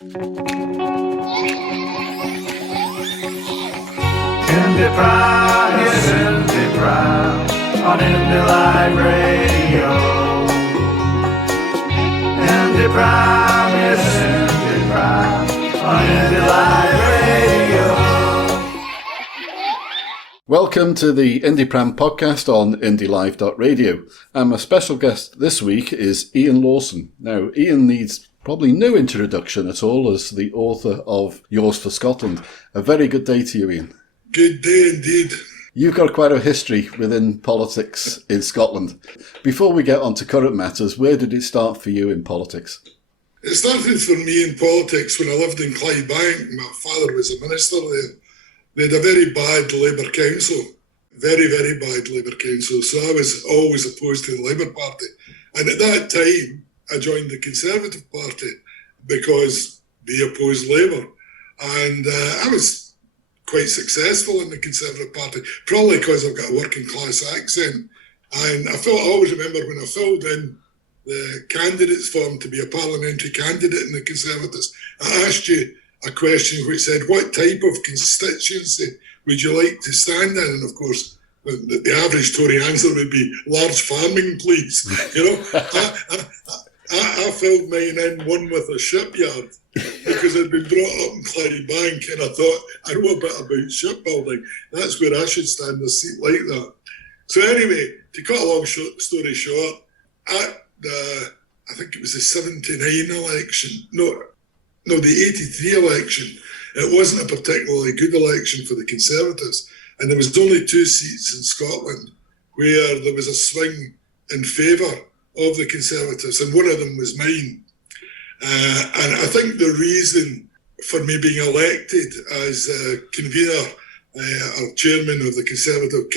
IndyPram, yes, IndyPram, on Indy Live Radio. IndyPram, yes, IndyPram, on Indy Live Radio. Welcome to the IndyPram podcast on IndyLive.radio. And my special guest this week is Iain Lawson. Now, Iain needs probably no introduction at all as the author of Yours for Scotland. A very good day to you, Iain. Good day indeed. You've got quite a history within politics in Scotland. Before we get on to current matters, where did it start for you in politics? It started for me in politics when I lived in Clydebank. My father was a minister there. They had a very bad Labour council. Very, very bad Labour council. So I was always opposed to the Labour Party. And at that time, I joined the Conservative Party because they opposed Labour. And I was quite successful in the Conservative Party, probably because I've got a working class accent. And I always remember when I filled in the candidates form to be a parliamentary candidate in the Conservatives, I asked you a question which said, what type of constituency would you like to stand in? And of course, the average Tory answer would be large farming, please. You know, I filled mine in one with a shipyard because I'd been brought up in Clydebank and I thought, I know a bit about shipbuilding. That's where I should stand in a seat like that. So anyway, to cut a long story short, at I think it was the 79 election, no, the 83 election, it wasn't a particularly good election for the Conservatives. And there was only 2 seats in Scotland where there was a swing in favour of the Conservatives, and one of them was mine. And I think the reason for me being elected as convener or chairman of the Conservative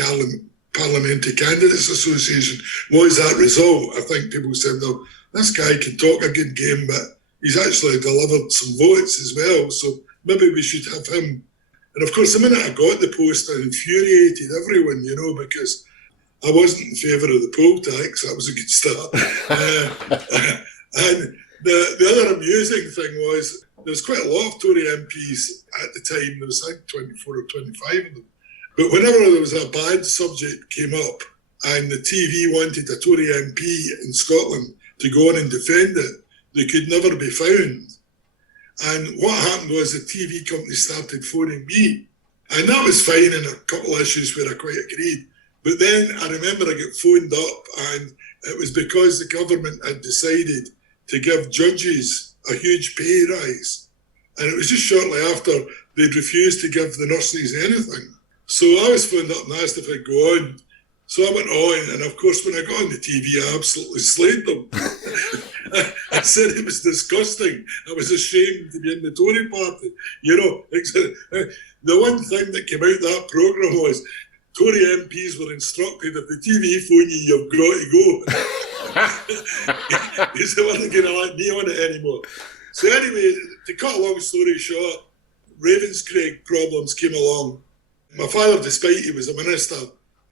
Parliamentary Candidates Association was that result. I think people said, well, this guy can talk a good game, but he's actually delivered some votes as well, so maybe we should have him. And of course, the minute I got the post, I infuriated everyone, you know, because I wasn't in favour of the poll tax. That was a good start. And the other amusing thing was there was quite a lot of Tory MPs at the time. There was, I think, 24 or 25 of them. But whenever there was a bad subject came up and the TV wanted a Tory MP in Scotland to go on and defend it, they could never be found. And what happened was the TV company started phoning me. And that was fine in a couple of issues where I quite agreed. But then I remember I got phoned up and it was because the government had decided to give judges a huge pay rise. And it was just shortly after they'd refused to give the nurses anything. So I was phoned up and asked if I'd go on. So I went on, and of course when I got on the TV I absolutely slayed them. I said it was disgusting. I was ashamed to be in the Tory party. You know, the one thing that came out of that programme was Tory MPs were instructed, if the TV phone you, you've got to go. They said, we're not going to let me on it anymore. So anyway, to cut a long story short, Ravenscraig problems came along. My father, despite he was a minister,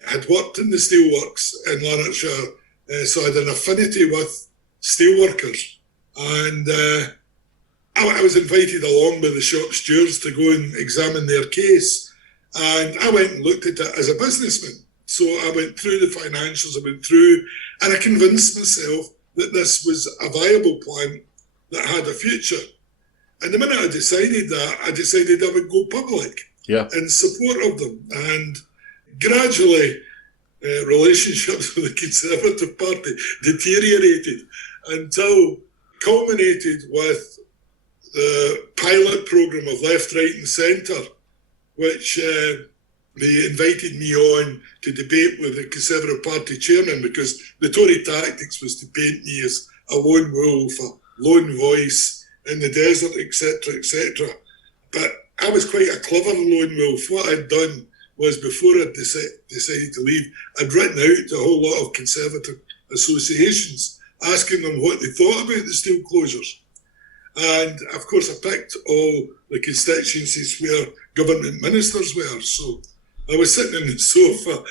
had worked in the steelworks in Lanarkshire, so I had an affinity with steelworkers. And I was invited along by the shop stewards to go and examine their case. And I went and looked at it as a businessman. So I went through the financials, and I convinced myself that this was a viable plant that had a future. And the minute I decided that, I decided I would go public in support of them. And gradually, relationships with the Conservative Party deteriorated until culminated with the pilot programme of Left, Right and Centre, which they invited me on to debate with the Conservative Party chairman, because the Tory tactics was to paint me as a lone wolf, a lone voice in the desert, etc., etc. But I was quite a clever lone wolf. What I'd done was, before I decided to leave, I'd written out to a whole lot of Conservative associations, asking them what they thought about the steel closures. And of course, I picked all the constituencies where government ministers were. So I was sitting in the sofa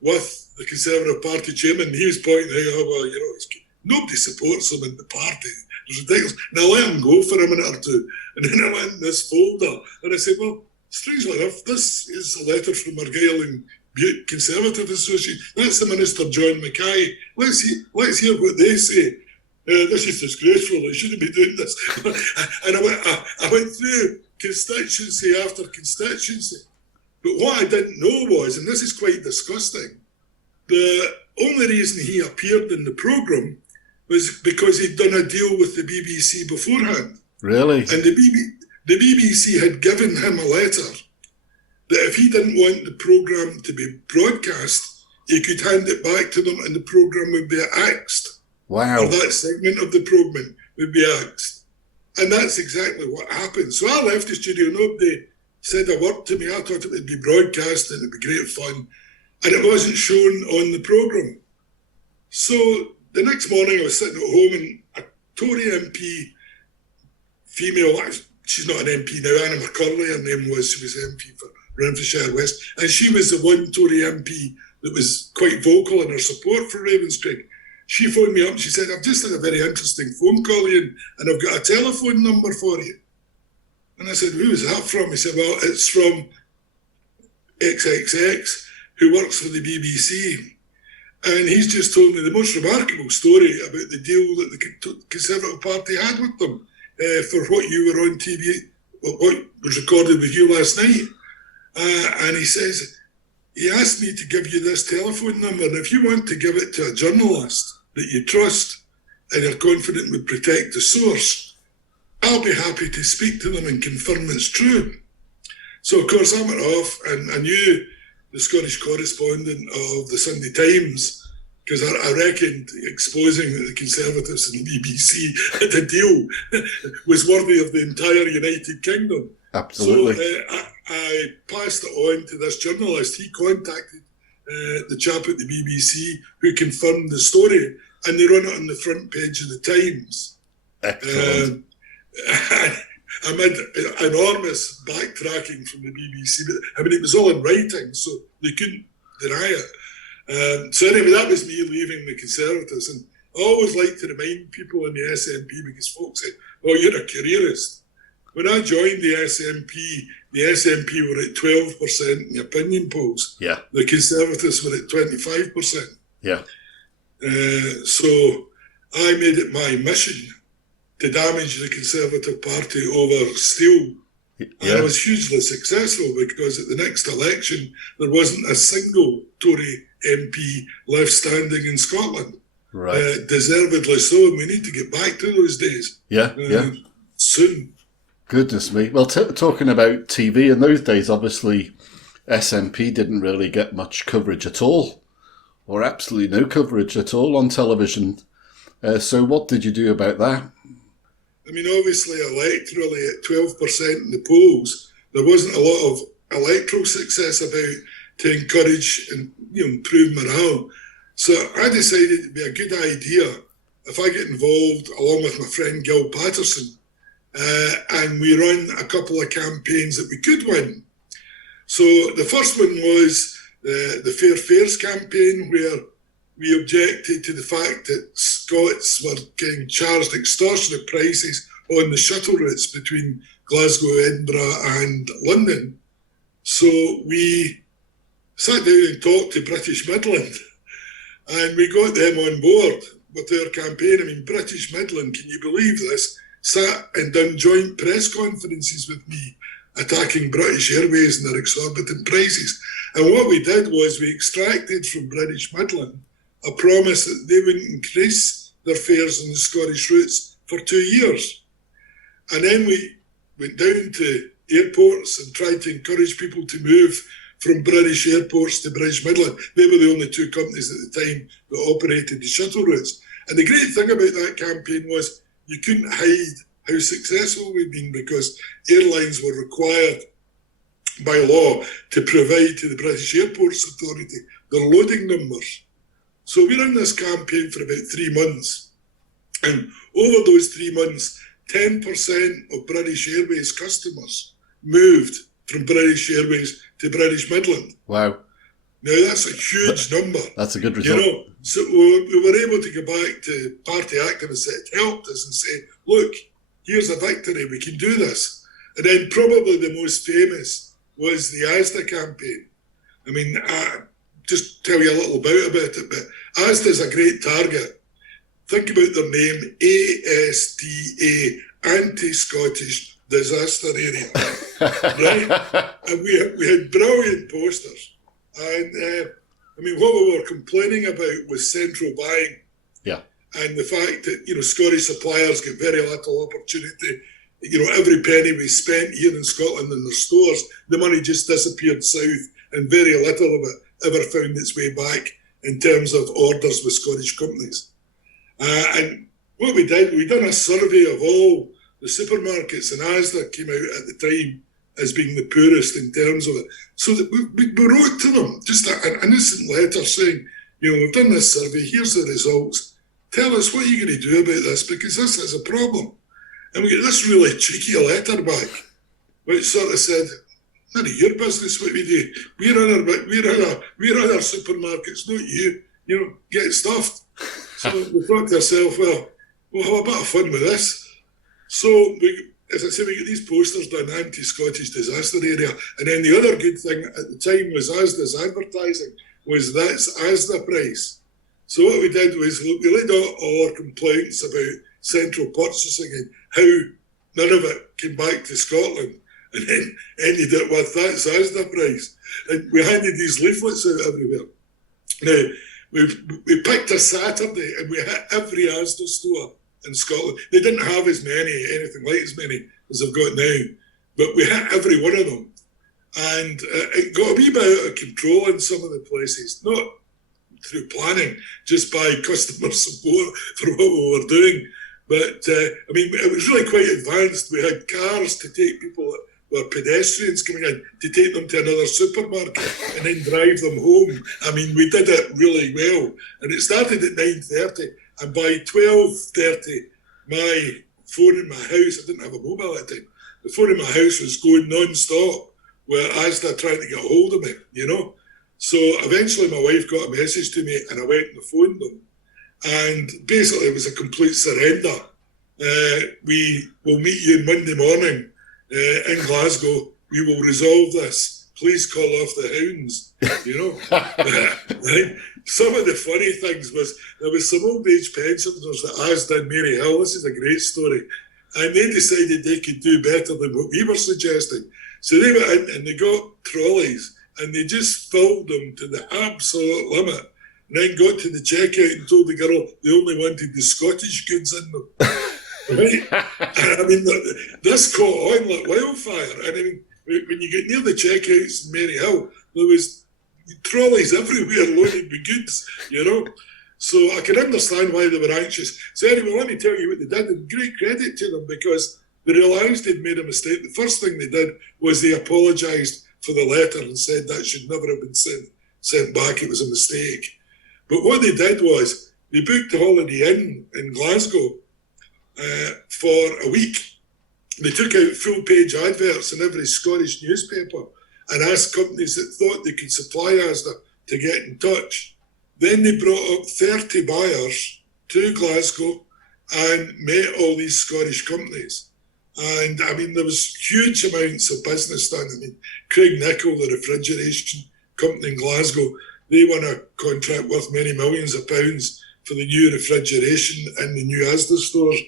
with the Conservative Party chairman. He was pointing out, oh, well, you know, nobody supports him in the party. was ridiculous. And I let him go for a minute or two. And then I went in this folder and I said, well, strangely enough, this is a letter from Argyll and Bute Conservative Association. That's the Minister John Mackay. Let's hear what they say. This is disgraceful. I shouldn't be doing this. And I went through constituency after constituency. But what I didn't know was, and this is quite disgusting, the only reason he appeared in the programme was because he'd done a deal with the BBC beforehand. Really? And the BBC had given him a letter that if he didn't want the programme to be broadcast, he could hand it back to them and the programme would be axed. Wow. Or that segment of the programme would be axed. And that's exactly what happened. So I left the studio, nobody said a word to me. I thought it would be broadcast and it would be great fun. And it wasn't shown on the programme. So the next morning I was sitting at home and a Tory MP, female, she's not an MP now, Anna McCurley, her name was, she was MP for Renfrewshire West, and she was the one Tory MP that was quite vocal in her support for Ravenscraig. She phoned me up and she said, I've just had a very interesting phone call, Ian, and I've got a telephone number for you. And I said, who is that from? He said, well, it's from XXX, who works for the BBC. And he's just told me the most remarkable story about the deal that the Conservative Party had with them for what you were on TV, what was recorded with you last night. And he says, he asked me to give you this telephone number, and if you want to give it to a journalist that you trust and are confident would protect the source, I'll be happy to speak to them and confirm it's true. So, of course, I went off and I knew the Scottish correspondent of the Sunday Times, because I reckoned exposing that the Conservatives and the BBC had a deal was worthy of the entire United Kingdom. Absolutely. So I passed it on to this journalist. He contacted the chap at the BBC who confirmed the story, and they run it on the front page of the Times. Excellent. I made enormous backtracking from the BBC, but I mean, it was all in writing, so they couldn't deny it. So anyway, that was me leaving the Conservatives. And I always like to remind people in the SNP, because folks say, oh, you're a careerist. When I joined the SNP were at 12% in the opinion polls. Yeah. The Conservatives were at 25%. Yeah. So I made it my mission to damage the Conservative Party over steel. Yeah. And I was hugely successful, because at the next election, there wasn't a single Tory MP left standing in Scotland. Right. Deservedly so, and we need to get back to those days. Yeah, Soon. Goodness me. Well, talking about TV, in those days, obviously, SNP didn't really get much coverage at all, or absolutely no coverage at all on television. So what did you do about that? I mean, obviously, electorally at 12% in the polls, there wasn't a lot of electoral success about to encourage and improve morale. So I decided it'd be a good idea if I get involved along with my friend Gil Patterson, and we run a couple of campaigns that we could win. So the first one was the Fair Fares campaign, where we objected to the fact that Scots were getting charged extortionate prices on the shuttle routes between Glasgow, Edinburgh and London. So we sat down and talked to British Midland, and we got them on board with their campaign. I mean, British Midland, can you believe this, sat and done joint press conferences with me attacking British Airways and their exorbitant prices. And what we did was we extracted from British Midland a promise that they wouldn't increase their fares on the Scottish routes for 2 years. And then we went down to airports and tried to encourage people to move from British airports to British Midland. They were the only two companies at the time that operated the shuttle routes. And the great thing about that campaign was you couldn't hide how successful we'd been, because airlines were required by law to provide to the British Airports Authority their loading numbers. So we ran this campaign for about 3 months. And over those 3 months, 10% of British Airways customers moved from British Airways to British Midland. Wow. Now, that's a huge number. That's a good result. So we were able to go back to party activists that helped us and say, look, here's a victory, we can do this. And then probably the most famous was the ASDA campaign. I mean, just tell you a little bit about it, but ASDA's a great target. Think about their name, ASDA, Anti-Scottish Disaster Area, right? And we had brilliant posters. And I mean, what we were complaining about was central buying. Yeah. And the fact that, Scottish suppliers get very little opportunity. Every penny we spent here in Scotland in their stores, the money just disappeared south, and very little of it ever found its way back in terms of orders with Scottish companies. And what we did, we done a survey of all the supermarkets, and ASDA came out at the time as being the poorest in terms of it. So that we wrote to them just an innocent letter saying, we've done this survey, here's the results. Tell us what you're going to do about this, because this is a problem. And we get this really cheeky letter back, which sort of said, none of your business what we do. We run our supermarkets, not you. Get stuffed. So we thought to ourselves, well, we'll have a bit of fun with this. So as I say, we get these posters done, Anti-Scottish Disaster Area. And then the other good thing at the time was ASDA's advertising was that's ASDA price. So what we did was we laid out all our complaints about central purchasing and how none of it came back to Scotland, and then ended it with that's ASDA price. And we handed these leaflets out everywhere. Now, we picked a Saturday and we hit every ASDA store in Scotland. They didn't have anything like as many as they've got now, but we hit every one of them. And it got a wee bit out of control in some of the places, not through planning, just by customer support for what we were doing. But, it was really quite advanced. We had cars to take people that were pedestrians coming in, to take them to another supermarket and then drive them home. We did it really well. And it started at 9:30, and by 12:30, my phone in my house, I didn't have a mobile at the time, the phone in my house was going non-stop, where ASDA trying to get hold of me, So eventually my wife got a message to me, and I went and phoned them. And basically it was a complete surrender. We will meet you Monday morning in Glasgow. We will resolve this. Please call off the hounds, Right? Some of the funny things was there was some old age pensioners that ASDA in Mary Hill. This is a great story. And they decided they could do better than what we were suggesting. So they went in and they got trolleys and they just filled them to the absolute limit. And then got to the checkout and told the girl they only wanted the Scottish goods in them. Right? This caught on like wildfire. And when you get near the checkouts in Mary Hill, there was trolleys everywhere loaded with goods, So I can understand why they were anxious. So anyway, let me tell you what they did, and great credit to them, because they realised they'd made a mistake. The first thing they did was they apologised for the letter and said that should never have been sent back. It was a mistake. But what they did was they booked the Holiday Inn in Glasgow for a week. They took out full-page adverts in every Scottish newspaper and asked companies that thought they could supply ASDA to get in touch. Then they brought up 30 buyers to Glasgow and met all these Scottish companies. And there was huge amounts of business done. Craig Nicol, the refrigeration company in Glasgow, they won a contract worth many millions of pounds for the new refrigeration in the new ASDA stores.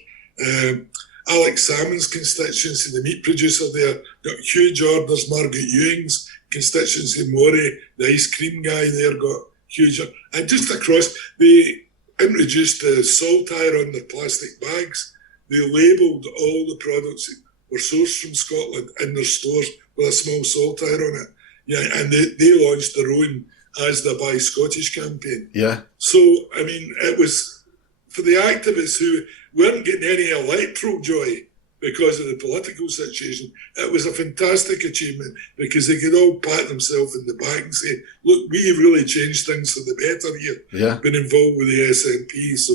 Alex Salmon's constituency, the meat producer there, got huge orders. Margaret Ewing's constituency, Morey, the ice cream guy there, got huge. And just across, they introduced the saltire on their plastic bags. They labelled all the products that were sourced from Scotland in their stores with a small saltire on it. Yeah, and they launched their own ASDA Buy Scottish campaign. Yeah. So, it was for the activists who weren't getting any electoral joy because of the political situation. It was a fantastic achievement because they could all pat themselves in the back and say, look, we really changed things for the better here, been involved with the SNP. So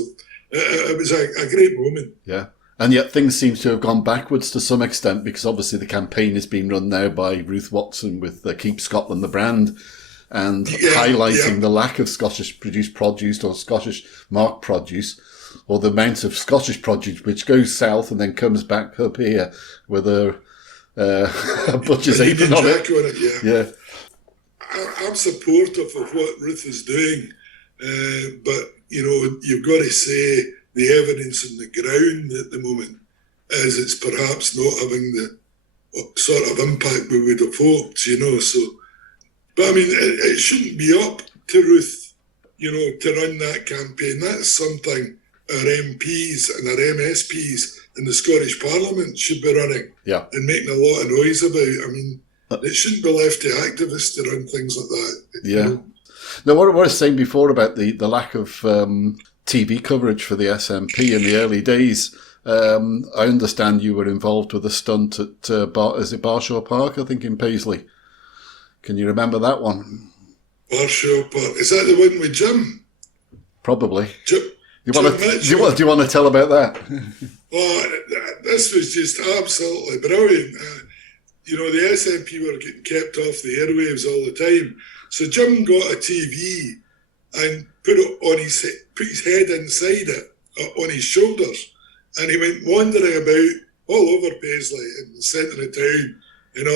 it was a great moment. Yeah. And yet things seem to have gone backwards to some extent, because obviously the campaign is being run now by Ruth Watson with Keep Scotland the Brand. and highlighting the lack of Scottish produced produce or Scottish marked produce, or the amount of Scottish produce which goes south and then comes back up here with a butcher's apron on it. Yeah. I'm supportive of what Ruth is doing, but you've got to say the evidence on the ground at the moment is it's perhaps not having the sort of impact we would have hoped, So, but I mean, it shouldn't be up to Ruth, to run that campaign. That's something our MPs and our MSPs in the Scottish Parliament should be running and making a lot of noise about. I mean, it shouldn't be left to activists to run things like that. Yeah. Now, what I was saying before about the lack of TV coverage for the SNP in the early days, I understand you were involved with a stunt at, Barshaw Park, I think, in Paisley. Can you remember that one? Barshaw Park. Is that the one with Jim? Probably. Jim do you want to tell about that? Well, this was just absolutely brilliant. The SNP were getting kept off the airwaves all the time. So Jim got a TV and put his head inside it, on his shoulders. And he went wandering about all over Paisley in the centre of town, and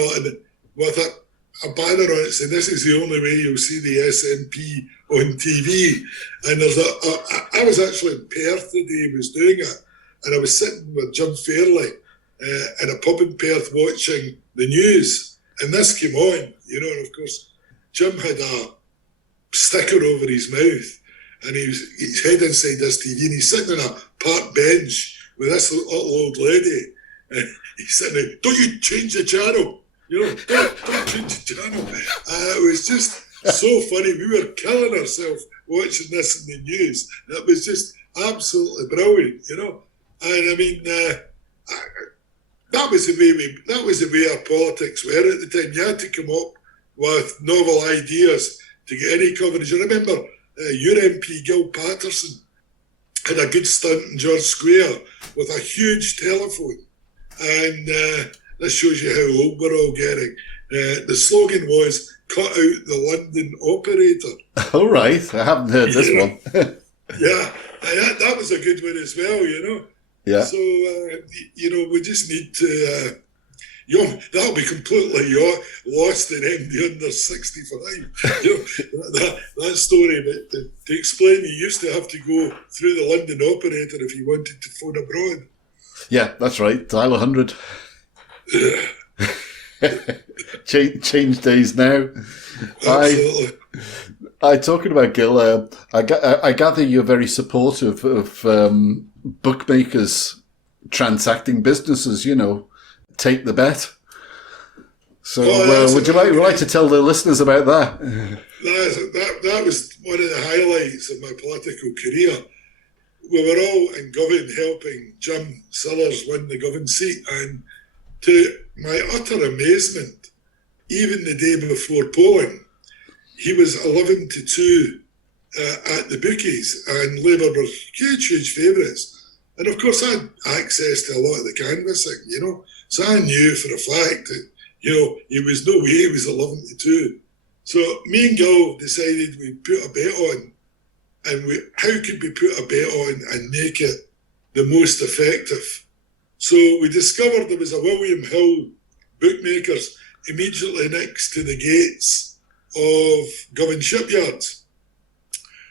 with a banner on it saying, "This is the only way you'll see the SNP on TV." And I was actually in Perth the day he was doing it, and I was sitting with Jim Fairley in a pub in Perth watching the news, and this came on, and of course Jim had a sticker over his mouth, and his head inside this TV, and he's sitting on a park bench with this little old lady, and he's sitting there, "Don't you change the channel, don't change the channel." It was just so funny. We were killing ourselves watching this in the news. It was just absolutely brilliant, And I mean, that was the way our politics were at the time. You had to come up with novel ideas to get any coverage. I remember your MP Gil Patterson had a good stunt in George Square with a huge telephone, and this shows you how old we're all getting. The slogan was, "Cut out the London operator." All right, I haven't heard this one. Yeah, and that was a good one as well, Yeah. So, we just need to, that'll be completely lost in MD under 65. That story, but to explain, you used to have to go through the London operator if you wanted to phone abroad. Yeah, that's right. Dial 100. Change days now. Absolutely. I talking about Gil. I gather you're very supportive of bookmakers transacting businesses. Take the bet. So, would you like to tell the listeners about that? That was one of the highlights of my political career. We were all in Govan helping Jim Sillars win the Govan seat, and to my utter amazement, even the day before polling, he was 11-2 at the bookies, and Labour were huge favourites. And of course, I had access to a lot of the canvassing, so I knew for a fact that, he was no way he was 11-2. So me and Gil decided we'd put a bet on, and how could we put a bet on and make it the most effective? So we discovered there was a William Hill bookmakers immediately next to the gates of Govan Shipyards.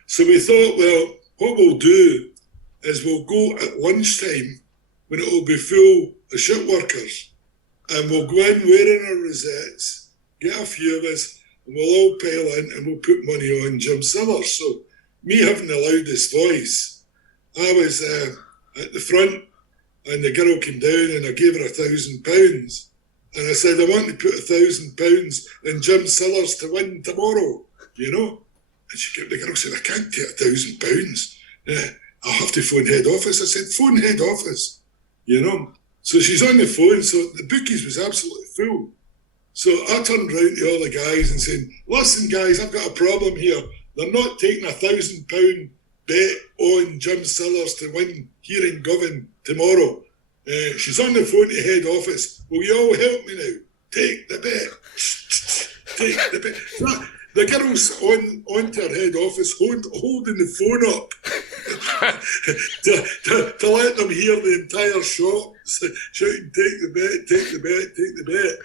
So we thought, well, what we'll do is we'll go at lunchtime when it will be full of ship workers, and we'll go in wearing our rosettes, get a few of us, and we'll all pile in and we'll put money on Jim Sillars. So me having the loudest voice, I was at the front, and the girl came down and I gave her £1,000. And I said, I want to put £1,000 in Jim Sillars to win tomorrow, And the girl said, I can't take £1,000. I'll have to phone head office. I said, phone head office, So she's on the phone, so the bookies was absolutely full. So I turned round to all the guys and said, listen guys, I've got a problem here. They're not taking £1,000 bet on Jim Sillars to win here in Govan tomorrow. She's on the phone to head office. Will you all help me now? Take the bet. Take the bet. the girls onto her head office holding the phone up to let them hear the entire shop shouting, take the bet, take the bet, take the bet.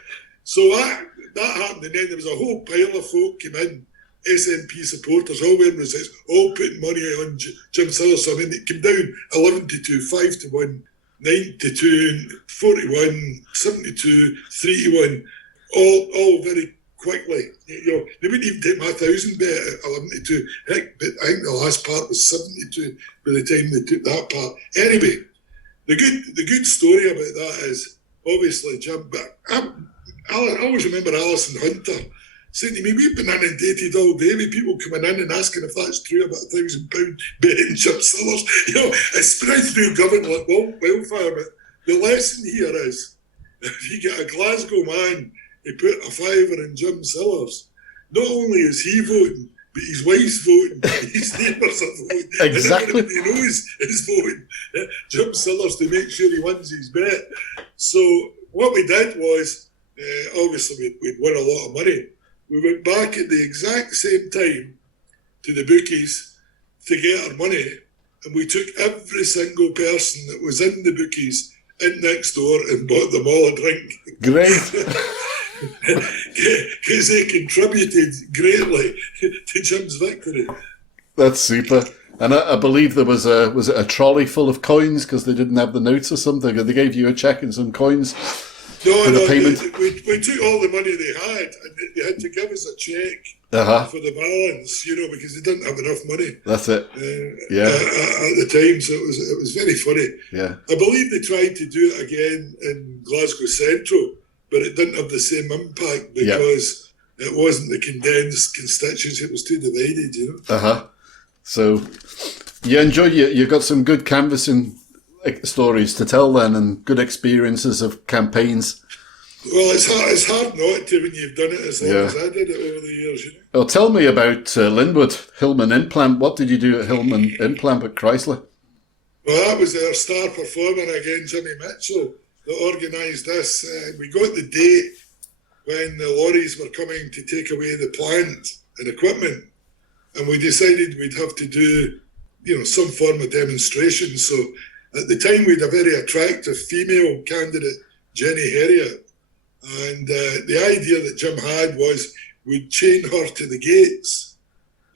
So that happened, and then there was a whole pile of folk came in, SNP supporters, all wearing receipts, all putting money on Jim Sellers. So I mean, it came down 11-2, 5-1, 9-2, 41, 72, 3-1, all very quickly. You know, they wouldn't even take my 1,000 bet at 11-2. Heck, but I think the last part was 72 by the time they took that part. Anyway, the good story about that is obviously Jim. But I always remember Alison Hunter saying to me, "We've been inundated all day with people coming in and asking if that's true about £1,000 betting Jim Sellers." You know, it spread through government like wildfire. But the lesson here is, if you get a Glasgow man, he put a fiver in Jim Sellers, not only is he voting, but his wife's voting, his neighbours are voting, Exactly. and everybody knows is voting Jim Sellers to make sure he wins his bet. So what we did was, obviously we'd won a lot of money. We went back at the exact same time to the bookies to get our money, and we took every single person that was in the bookies in next door and bought them all a drink. Great. Because they contributed greatly to Jim's victory. That's super. And I believe there was a trolley full of coins because they didn't have the notes or something, and they gave you a check and some coins. No, the payment. We took all the money they had, and they had to give us a check for the balance, you know, because they didn't have enough money. That's it. At the time, so it was very funny. Yeah. I believe they tried to do it again in Glasgow Central, but it didn't have the same impact because it wasn't the condensed constituency; it was too divided, you know. So you enjoy you got some good canvassing stories to tell then, and good experiences of campaigns. Well, it's hard not to when you've done it as long as I did it over the years, you know. Well, tell me about Linwood, Hillman Implant. What did you do at Hillman Implant at Chrysler? Well, that was our star performer again, Jimmy Mitchell, that organised this. We got the date when the lorries were coming to take away the plant and equipment, and we decided we'd have to do, you know, some form of demonstration. So at the time, we had a very attractive female candidate, Jenny Herriot, and the idea that Jim had was we'd chain her to the gates,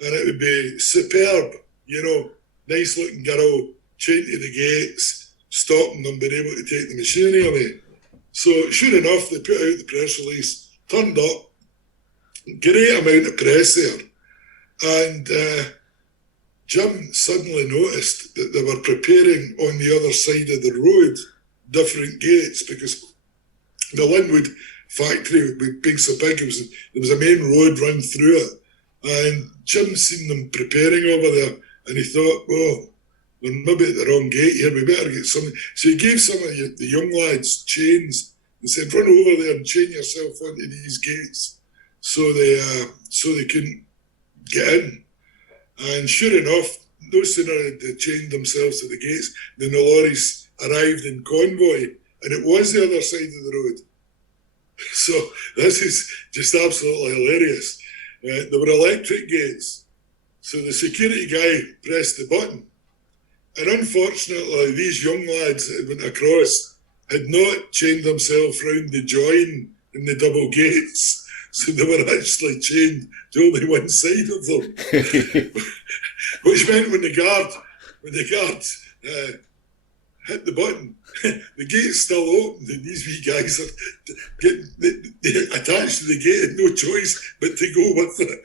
and it would be superb, you know, nice-looking girl, chained to the gates, stopping them, being able to take the machinery away. So sure enough, they put out the press release, turned up, great amount of press there, and Jim suddenly noticed that they were preparing on the other side of the road different gates, because the Linwood factory being so big, there was a main road run through it, and Jim seen them preparing over there, and he thought, well, we're maybe at the wrong gate here, we better get something. So he gave some of the young lads chains and said, run over there and chain yourself onto these gates so they couldn't get in. And sure enough, no sooner had they chained themselves to the gates than the lorries arrived in convoy, and it was the other side of the road. So this is just absolutely hilarious. There were electric gates. So the security guy pressed the button. And unfortunately, these young lads that went across had not chained themselves round the join in the double gates. So they were actually chained to only one side of them. Which meant when the guard hit the button, the gate's still open, and these wee guys are getting attached to the gate and no choice but to go with it.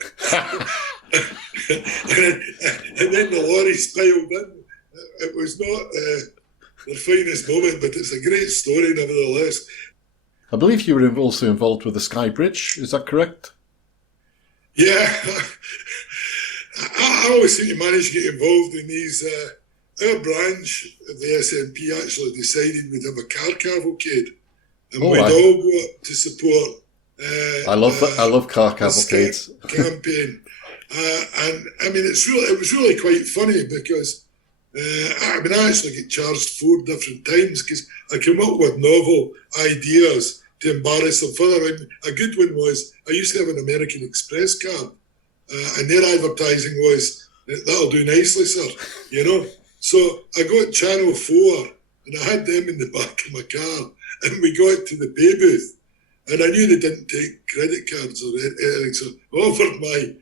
and then the lorries piled in. It was not their finest moment, but it's a great story nevertheless. I believe you were also involved with the Sky Bridge, is that correct? Yeah, I always seem to manage to get involved in these. Our branch of the SNP actually decided we'd have a car cavalcade, and we'd all go up to support. I love car cavalcades. Campaign, and I mean it was really quite funny because I actually get charged 4 different times because I came up with novel ideas to embarrass them further. And a good one was I used to have an American Express card, and their advertising was, "That'll do nicely, sir," you know. So I got Channel 4, and I had them in the back of my car, and we got to the pay booth, and I knew they didn't take credit cards or anything, so I offered my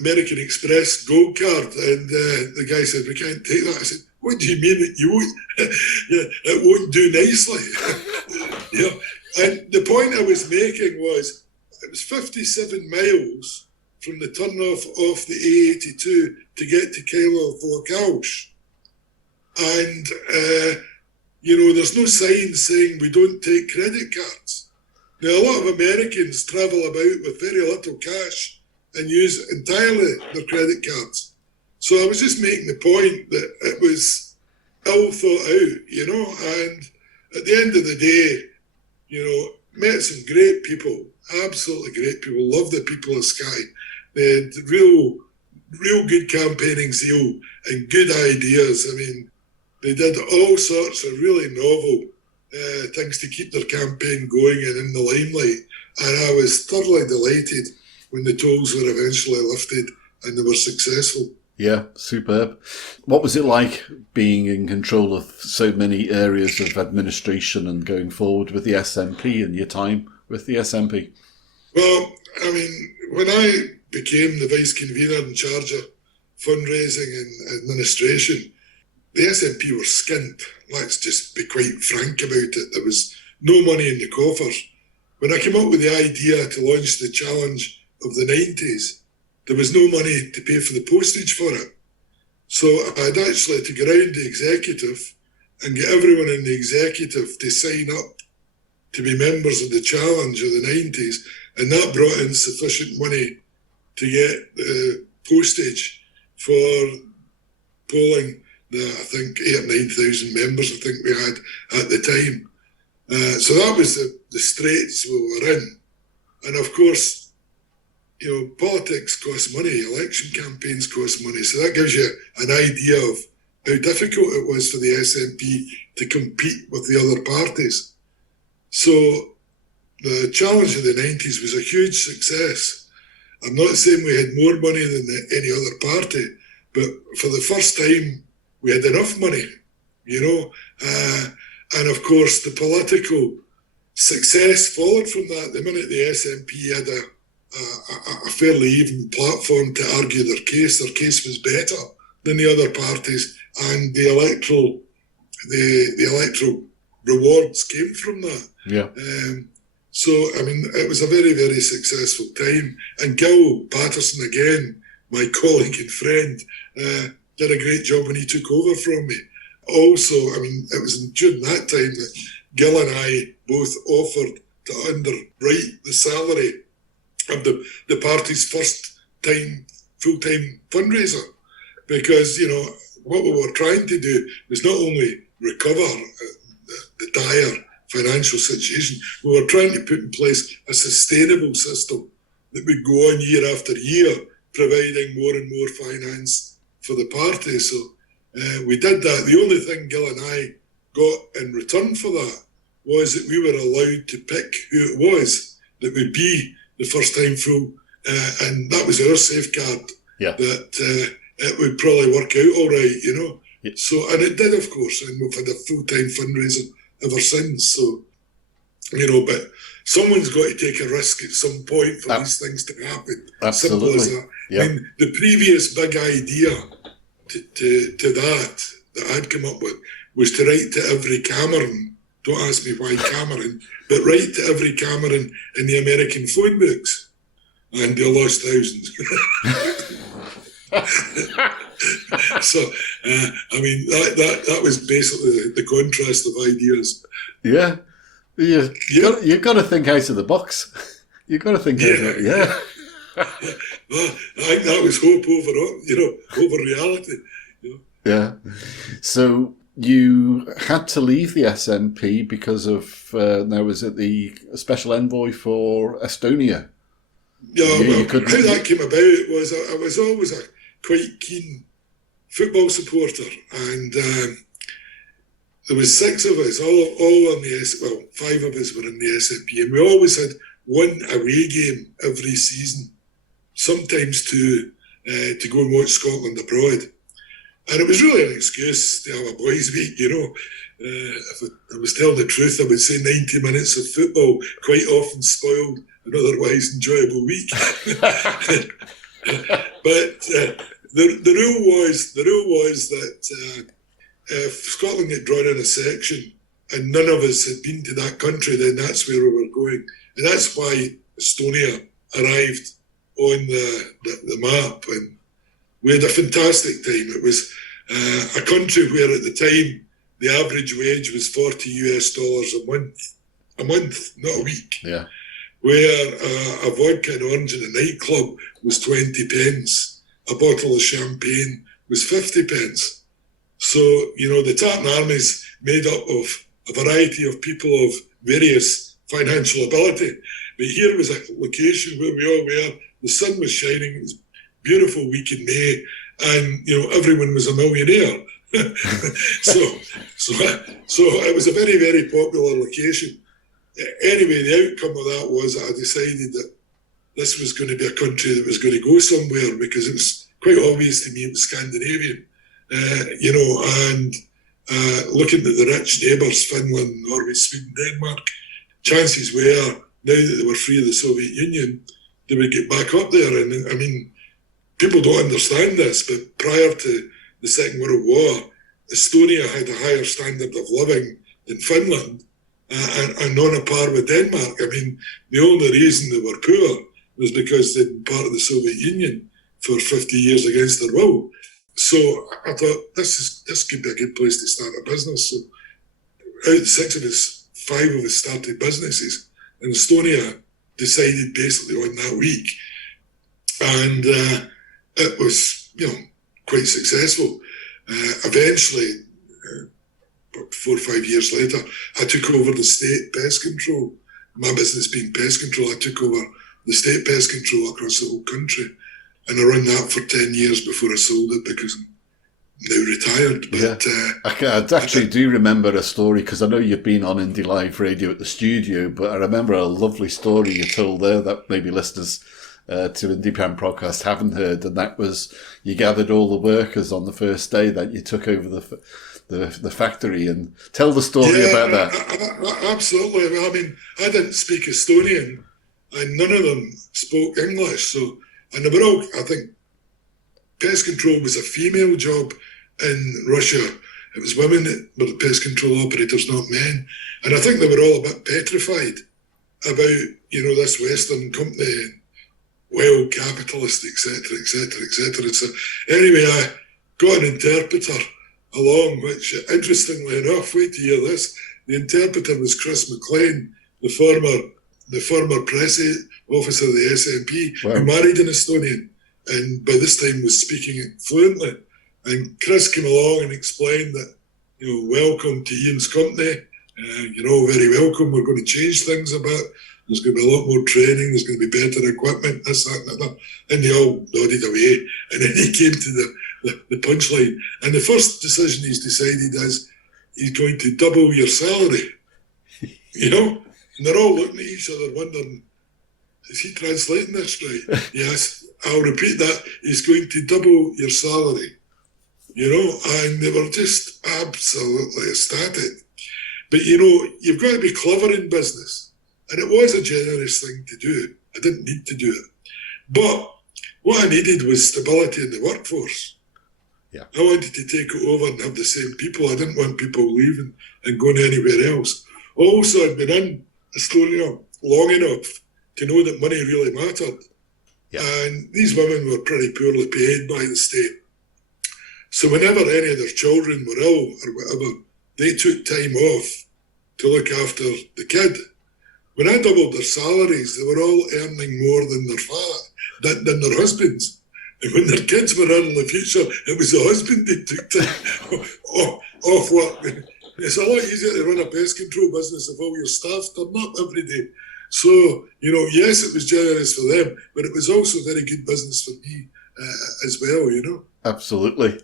American Express gold card, and the guy said, "We can't take that." I said, "What do you mean that you won't? It won't do nicely?" You know, and the point I was making was, it was 57 miles from the turnoff off the A82 to get to Kailor-Volocalch. And, you know, there's no sign saying we don't take credit cards. Now, a lot of Americans travel about with very little cash and use entirely their credit cards. So I was just making the point that it was ill thought out, you know, and at the end of the day, you know, met some great people, absolutely great people, love the people of Skye. They had real good campaigning zeal and good ideas. I mean, they did all sorts of really novel things to keep their campaign going and in the limelight. And I was thoroughly delighted when the tolls were eventually lifted and they were successful. Yeah, superb. What was it like being in control of so many areas of administration and going forward with the SNP and your time with the SNP? Well, I mean, when I became the vice convener in charge of fundraising and administration, the SNP were skint. Let's just be quite frank about it. There was no money in the coffers. When I came up with the idea to launch the challenge of the 90s, there was no money to pay for the postage for it. So I had actually to go around the executive and get everyone in the executive to sign up to be members of the challenge of the 90s. And that brought in sufficient money to get the postage for polling the, I think, 8,000 or 9,000 members I think we had at the time. So that was the straits we were in. And of course, you know, politics costs money, election campaigns cost money. So that gives you an idea of how difficult it was for the SNP to compete with the other parties. So the challenge of the 90s was a huge success. I'm not saying we had more money than any other party, but for the first time, we had enough money, you know. And of course, the political success followed from that. The minute the SNP had a fairly even platform to argue their case was better than the other parties, and the electoral rewards came from that. Yeah. So, I mean, it was a very, very successful time. And Gil Patterson, again, my colleague and friend, did a great job when he took over from me. Also, I mean, it was during that time that Gil and I both offered to underwrite the salary of the party's first time full-time fundraiser, because, you know, what we were trying to do was not only recover the dire financial situation, we were trying to put in place a sustainable system that would go on year after year, providing more and more finance for the party. So we did that. The only thing Gil and I got in return for that was that we were allowed to pick who it was that would be the first time full, and that was our safeguard, that it would probably work out all right, you know. Yeah. So, and it did, of course, and we've had a full-time fundraiser ever since. So, you know, but someone's got to take a risk at some point for these things to happen. Absolutely. Simple as that. Yep. I mean, the previous big idea to that I'd come up with was to write to every Cameron. Don't ask me why Cameron, but write to every Cameron in the American phone books. And they lost thousands. So, I mean, that was basically the contrast of ideas. Yeah. You've got to think out of the box. You've got to think out of it, yeah. Well, I think that was hope over reality. You know? Yeah. So you had to leave the SNP because of, now was it the special envoy for Estonia? Yeah, how that came about was I was always a quite keen football supporter, and there was 6 of us, all on the 5 of us were in the SNP, and we always had one away game every season. sometimes to go and watch Scotland abroad. And it was really an excuse to have a boys' week, you know. If I was telling the truth, I would say 90 minutes of football quite often spoiled an otherwise enjoyable week. But the rule was that if Scotland had drawn in a section and none of us had been to that country, then that's where we were going. And that's why Estonia arrived on the map. And we had a fantastic time. It was a country where at the time the average wage was $40 a month, not a week. Yeah. Where a vodka and orange in a nightclub was 20 pence. A bottle of champagne was 50 pence. So, you know, the Tartan Army's made up of a variety of people of various financial ability. But here was a location where we all were. The sun was shining. It was a beautiful week in May. And, you know, everyone was a millionaire. so it was a very, very popular location. Anyway, the outcome of that was that I decided that this was going to be a country that was going to go somewhere, because it was quite obvious to me it was Scandinavian, you know, and looking at the rich neighbours, Finland, Norway, Sweden, Denmark, chances were, now that they were free of the Soviet Union, they would get back up there. And I mean, people don't understand this, but prior to the Second World War, Estonia had a higher standard of living than Finland, and on a par with Denmark. I mean, the only reason they were poor was because they'd been part of the Soviet Union for 50 years against their will. So I thought, this could be a good place to start a business. So out of 6 of us, 5 of us started businesses, and Estonia decided basically on that week. And it was, you know, quite successful. Eventually, 4 or 5 years later, I took over the state pest control. My business being pest control, I took over the state pest control across the whole country. And I ran that for 10 years before I sold it, because I'm now retired. But I actually do remember a story, because I know you've been on Indie Live Radio at the studio, but I remember a lovely story you told there that maybe listeners to IndyPram podcast haven't heard, and that was you gathered all the workers on the first day that you took over the factory. And tell the story about that. Absolutely. I mean, I didn't speak Estonian, and none of them spoke English. So, and they were all, I think, pest control was a female job in Russia. It was women that were the pest control operators, not men. And I think they were all a bit petrified about, you know, this Western company, wild capitalist, etc., etc., etc. So anyway, I got an interpreter along, which, interestingly enough, wait to hear this, the interpreter was Chris McLean, the former press officer of the SNP, wow, who married an Estonian, and by this time was speaking it fluently. And Chris came along and explained that, you know, welcome to Iain's company, you're all very welcome, we're going to change things a bit, there's going to be a lot more training, there's going to be better equipment, this, that, and that. And they all nodded away. And then he came to the punchline. And the first decision he's decided is he's going to double your salary. You know? And they're all looking at each other wondering, is he translating this right? Yes, I'll repeat that. He's going to double your salary. You know? And they were just absolutely ecstatic. But, you know, you've got to be clever in business. And it was a generous thing to do. I didn't need to do it. But what I needed was stability in the workforce. Yeah. I wanted to take it over and have the same people. I didn't want people leaving and going anywhere else. Also, I'd been in Estonia long enough to know that money really mattered. Yeah. And these women were pretty poorly paid by the state. So whenever any of their children were ill or whatever, they took time off to look after the kid. When I doubled their salaries, they were all earning more than their father, than their husbands. And when their kids were earning in the future, it was the husband that took time off work. It's a lot easier to run a pest control business if all your staff turn up every day. So, you know, yes, it was generous for them, but it was also very good business for me as well, you know. Absolutely.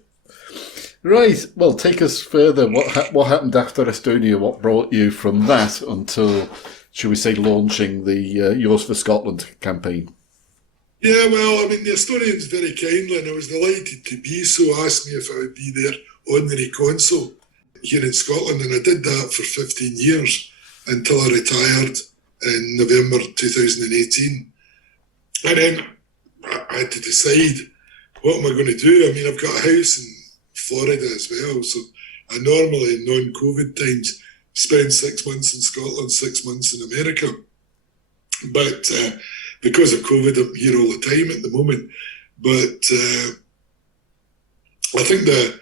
Right. Well, take us further. What happened after Estonia? What brought you from that until, should we say, launching the Yours for Scotland campaign? Yeah, well, I mean, the Estonians very kindly, and I was delighted to be so, asked me if I would be their Honorary Consul here in Scotland, and I did that for 15 years until I retired in November 2018. And then I had to decide, what am I going to do? I mean, I've got a house in Florida as well, so I normally, in non-COVID times, spend 6 months in Scotland, 6 months in America. But because of COVID, I'm here all the time at the moment. But I think that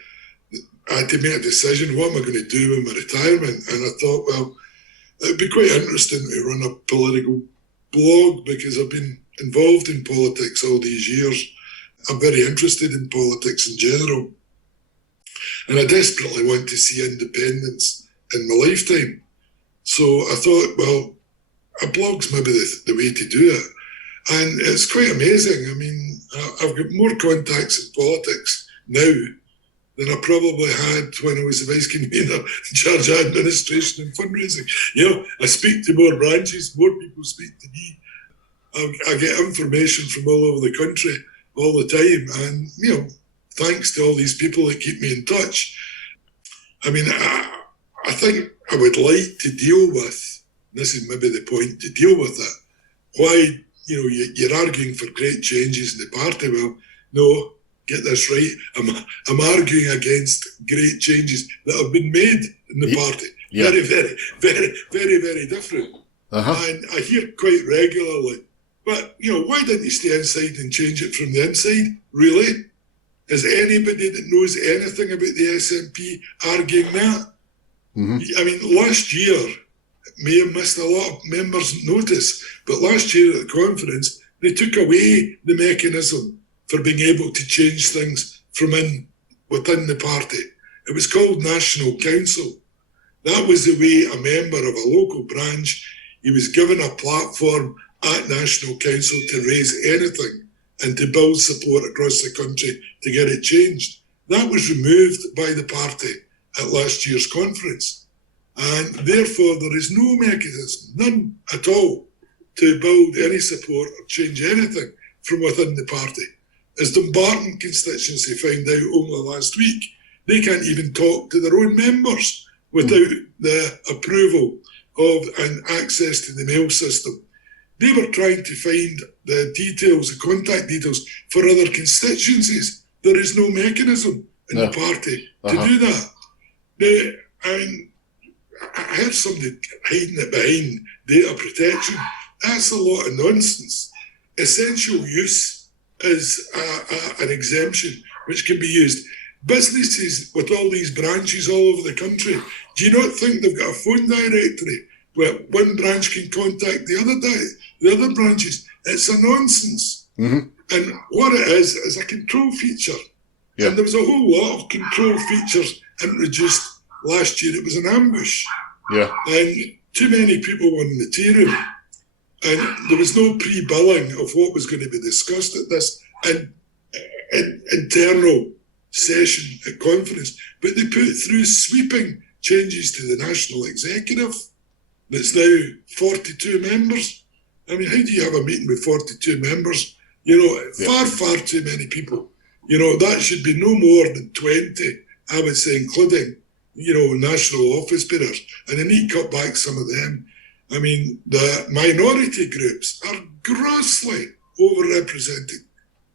I had to make a decision, what am I going to do with my retirement? And I thought, well, it'd be quite interesting to run a political blog because I've been involved in politics all these years. I'm very interested in politics in general. And I desperately want to see independence in my lifetime. So I thought, well, a blog's maybe the way to do it. And it's quite amazing. I mean, I've got more contacts in politics now than I probably had when I was the Vice Convener in charge of administration and fundraising. You know, I speak to more branches, more people speak to me. I get information from all over the country all the time. And, you know, thanks to all these people that keep me in touch. I mean, I think I would like to deal with, this is maybe the point, to deal with it. Why, you know, you're arguing for great changes in the party. Well, no, get this right. I'm arguing against great changes that have been made in the party. Yeah. Very different. And I hear quite regularly, but, you know, why didn't you stay inside and change it from the inside? Really? Is anybody that knows anything about the SNP arguing that? I mean, last year, may have missed a lot of members' notice, but last year at the conference, they took away the mechanism for being able to change things from within the party. It was called National Council. That was the way a member of a local branch, he was given a platform at National Council to raise anything and to build support across the country to get it changed. That was removed by the party at last year's conference. And therefore, there is no mechanism, none at all, to build any support or change anything from within the party. As Dumbarton constituency found out only last week, they can't even talk to their own members without the approval of and access to the mail system. They were trying to find the details, the contact details for other constituencies. There is no mechanism in the party to do that. I heard somebody hiding it behind data protection. That's a lot of nonsense. Essential use is an exemption which can be used. Businesses with all these branches all over the country, do you not think they've got a phone directory where one branch can contact the other branches? It's a nonsense. And what it is a control feature. And there was a whole lot of control features introduced last year. It was an ambush. And too many people were in the tea room. And there was no pre-billing of what was going to be discussed at this internal session at conference. But they put through sweeping changes to the National Executive. That's now 42 members. I mean, how do you have a meeting with 42 members? You know, far too many people. You know, that should be no more than 20, I would say, including, you know, national office bearers. And they need to cut back some of them. I mean, the minority groups are grossly overrepresented.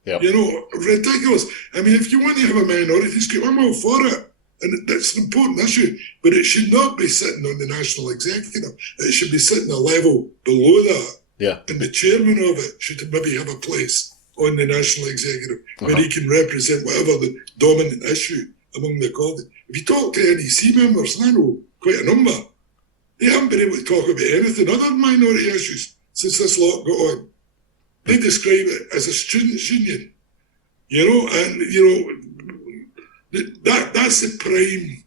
You know, ridiculous. I mean, if you want to have a minorities group, I'm all for it. And that's an important issue. But it should not be sitting on the National Executive. It should be sitting a level below that. And the chairman of it should maybe have a place on the National Executive where he can represent whatever the dominant issue among the colleagues. If you talk to NEC members, and I know quite a number, they haven't been able to talk about anything other than minority issues since this lot got on. They describe it as a students' union, you know, and, you know, that's the prime,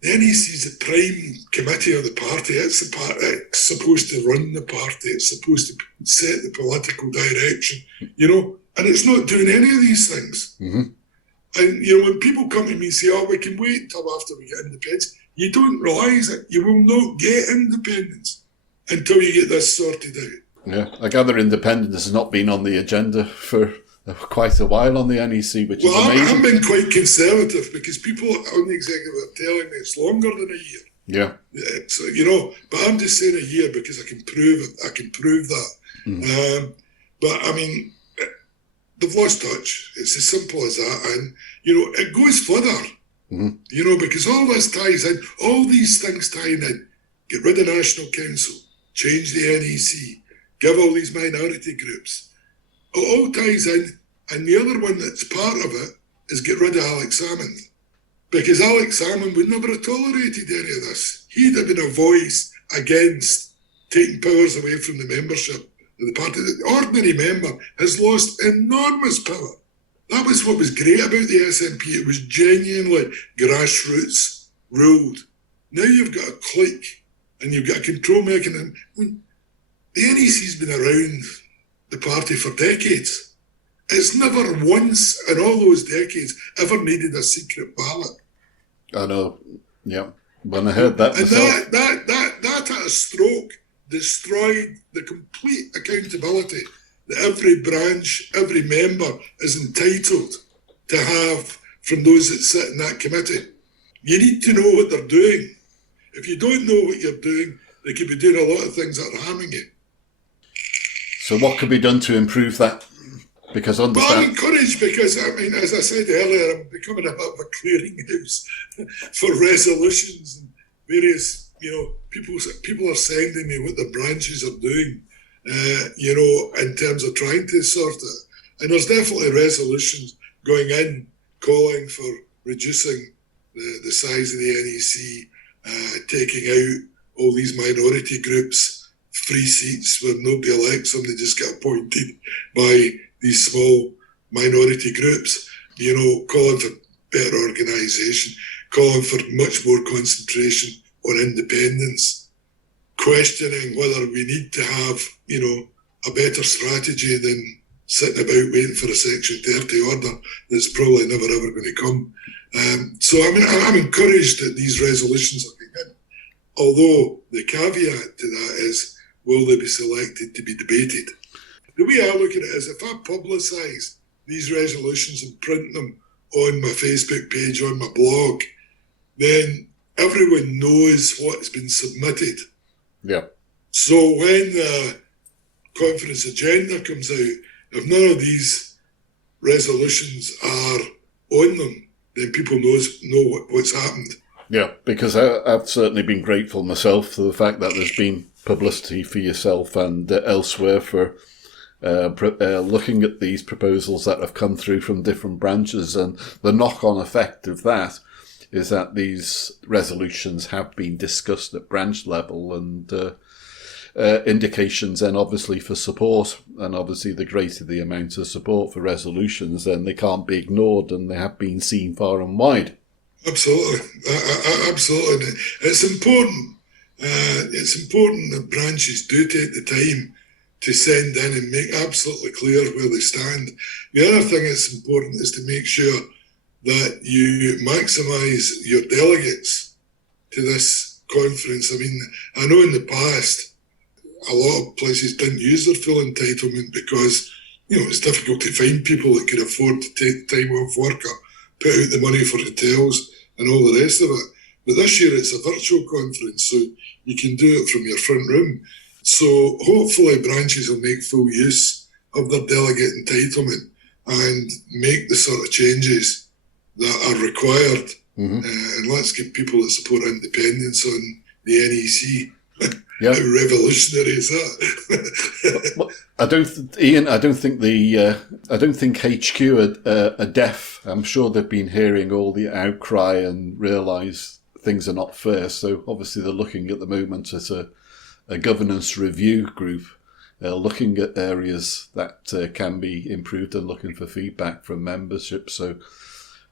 the NEC is the prime committee of the party. It's the party. It's supposed to run the party. It's supposed to set the political direction, you know, and it's not doing any of these things. And, you know, when people come to me and say, oh, we can wait until after we get independence, you don't realise that you will not get independence until you get this sorted out. Yeah, I gather independence has not been on the agenda for quite a while on the NEC, which is amazing. I'm being quite conservative because people on the executive are telling me it's longer than a year. Yeah. So, but I'm just saying a year because I can prove it. I can prove that. But I mean, they've lost touch. It's as simple as that. And, it goes further, because all this ties in, all these things tying in, get rid of National Council, change the NEC, give all these minority groups. It all ties in. And the other one that's part of it is get rid of Alex Salmond. Because Alex Salmond would never have tolerated any of this. He'd have been a voice against taking powers away from the membership of the party. The ordinary member has lost enormous power. That was what was great about the SNP. It was genuinely grassroots ruled. Now you've got a clique and you've got a control mechanism. The NEC's been around the party for decades. It's never once in all those decades ever needed a secret ballot. I know, yeah. When I heard that myself. That at a stroke destroyed the complete accountability that every branch, every member is entitled to have from those that sit in that committee. You need to know what they're doing. If you don't know what you're doing, they could be doing a lot of things that are harming you. So what could be done to improve that? Because I'm encouraged because, as I said earlier, I'm becoming a bit of a clearinghouse for resolutions and various, people are sending me what the branches are doing, in terms of trying to sort it. And there's definitely resolutions going in calling for reducing the size of the NEC, taking out all these minority groups, free seats where nobody elects them, they just get appointed by these small minority groups, calling for better organisation, calling for much more concentration on independence, questioning whether we need to have, a better strategy than sitting about waiting for a Section 30 order that's probably never ever going to come. I'm encouraged that these resolutions are being in, although the caveat to that is, will they be selected to be debated? The way I look at it is if I publicise these resolutions and print them on my Facebook page, on my blog, then everyone knows what's been submitted. Yeah. So when the conference agenda comes out, if none of these resolutions are on them, then people know what's happened. Yeah, because I've certainly been grateful myself for the fact that there's been publicity for yourself and elsewhere for looking at these proposals that have come through from different branches, and the knock-on effect of that is that these resolutions have been discussed at branch level, and indications then obviously for support, and obviously the greater the amount of support for resolutions, then they can't be ignored and they have been seen far and wide. Absolutely. Absolutely. It's important. It's important that branches do take the time to send in and make absolutely clear where they stand. The other thing that's important is to make sure that you maximise your delegates to this conference. I know in the past, a lot of places didn't use their full entitlement because, it's difficult to find people that could afford to take time off work or put out the money for hotels and all the rest of it. But this year it's a virtual conference, so you can do it from your front room. So hopefully branches will make full use of their delegate entitlement and make the sort of changes that are required. And let's give people that support independence on the NEC. Yeah. How revolutionary is that? Iain, I don't think HQ are deaf. I'm sure they've been hearing all the outcry and realise things are not fair. So obviously they're looking at the moment at a governance review group, looking at areas that can be improved and looking for feedback from membership. So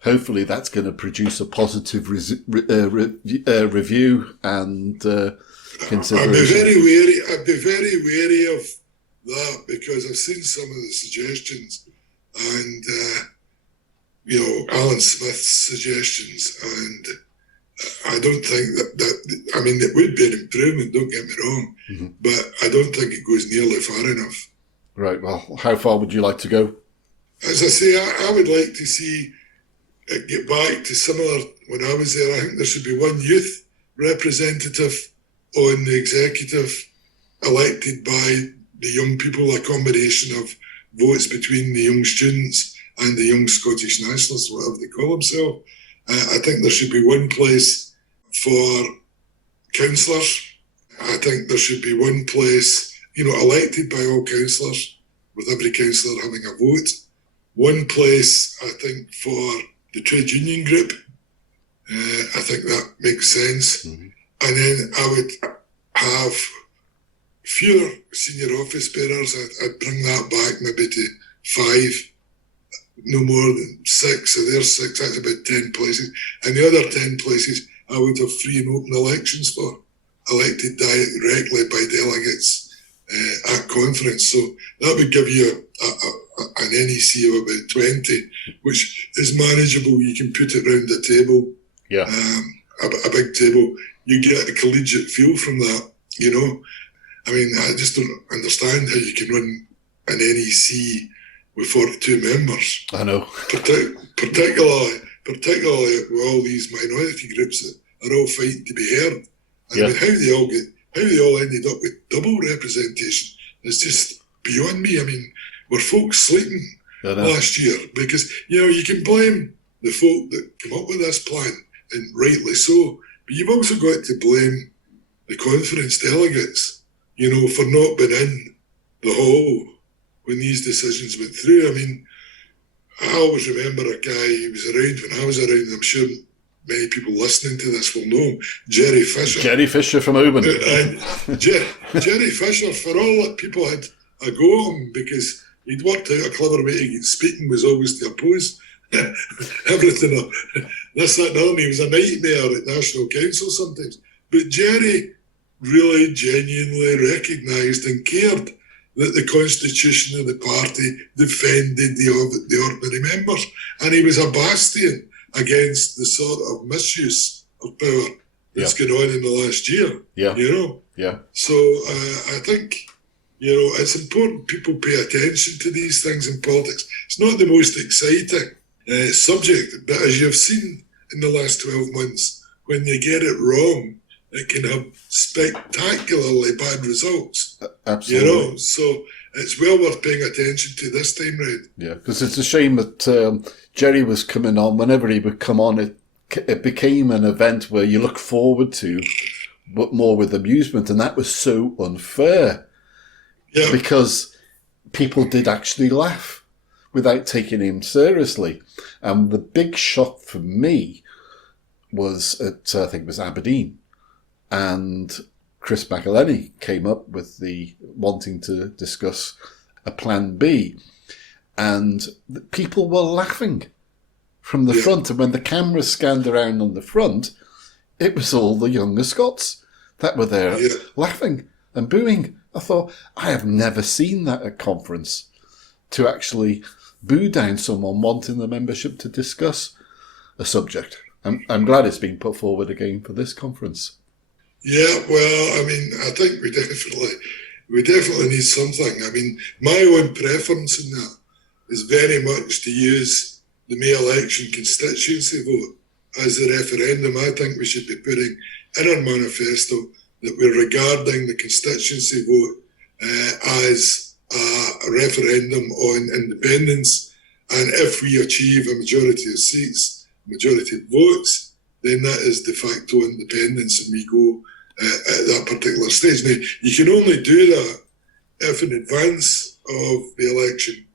hopefully that's going to produce a positive review and consideration. I'd be very wary of that because I've seen some of the suggestions and, Alan Smith's suggestions and I don't think that I mean, it would be an improvement, don't get me wrong, but I don't think it goes nearly far enough. Right, well, how far would you like to go? As I say, I would like to see it get back to similar when I was there. I think there should be one youth representative on the executive elected by the young people, a combination of votes between the young students and the young Scottish nationalists, whatever they call themselves. I think there should be one place for councillors. I think there should be one place, elected by all councillors, with every councillor having a vote. One place, I think, for the trade union group. I think that makes sense. And then I would have fewer senior office bearers. I'd bring that back maybe to 5, no more than 6. So there's 6, that's about 10 places. And the other 10 places, I would have free and open elections for, elected directly by delegates at conference. So that would give you an NEC of about 20, which is manageable. You can put it round the table, a big table. You get a collegiate feel from that, I mean, I just don't understand how you can run an NEC with 42 members. I know. Particularly with all these minority groups that are all fighting to be heard. I mean, how they all ended up with double representation is just beyond me. I mean, were folks sleeping last year? Because, you can blame the folk that come up with this plan, and rightly so, but you've also got to blame the conference delegates, for not being in the hall when these decisions went through. I mean, I always remember a guy who was around when I was around, and I'm sure many people listening to this will know him, Jerry Fisher. Jerry Fisher from Oban. And Jerry Fisher, for all that people had a go at him because he'd worked out a clever way to get speaking, was always to oppose everything. This, that, and the other. He was a nightmare at National Council sometimes. But Jerry really genuinely recognised and cared that the constitution of the party defended the ordinary members. And he was a bastion against the sort of misuse of power that's gone on in the last year. So I think, it's important people pay attention to these things in politics. It's not the most exciting subject, but as you've seen in the last 12 months, when they get it wrong, it can have spectacularly bad results. Absolutely. So it's well worth paying attention to this time round. Yeah, because it's a shame that Jerry was coming on. Whenever he would come on, it became an event where you look forward to, but more with amusement, and that was so unfair. Yeah. Because people did actually laugh without taking him seriously. And the big shock for me was at, I think it was Aberdeen, and Chris McElhenney came up with the wanting to discuss a plan B, and people were laughing from the front. And when the camera scanned around on the front, it was all the younger Scots that were there laughing and booing. I thought, I have never seen that at conference, to actually boo down someone wanting the membership to discuss a subject. I'm glad it's been put forward again for this conference. Yeah, well, I mean, I think we definitely need something. I mean, my own preference in that is very much to use the May election constituency vote as a referendum. I think we should be putting in our manifesto that we're regarding the constituency vote as a referendum on independence. And if we achieve a majority of seats, majority of votes, then that is de facto independence, and we go at that particular stage. Now, you can only do that if in advance of the election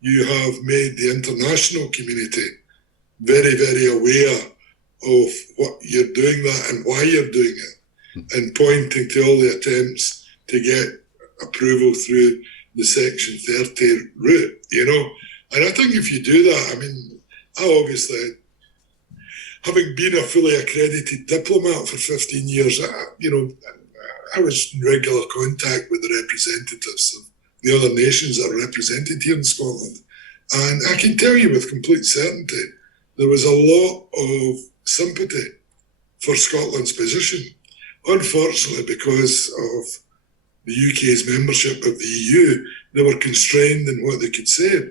you have made the international community very, very aware of what you're doing that and why you're doing it, and pointing to all the attempts to get approval through the Section 30 route, And I think if you do that, I mean, I obviously, having been a fully accredited diplomat for 15 years, I was in regular contact with the representatives of the other nations that are represented here in Scotland. And I can tell you with complete certainty, there was a lot of sympathy for Scotland's position. Unfortunately, because of the UK's membership of the EU, they were constrained in what they could say.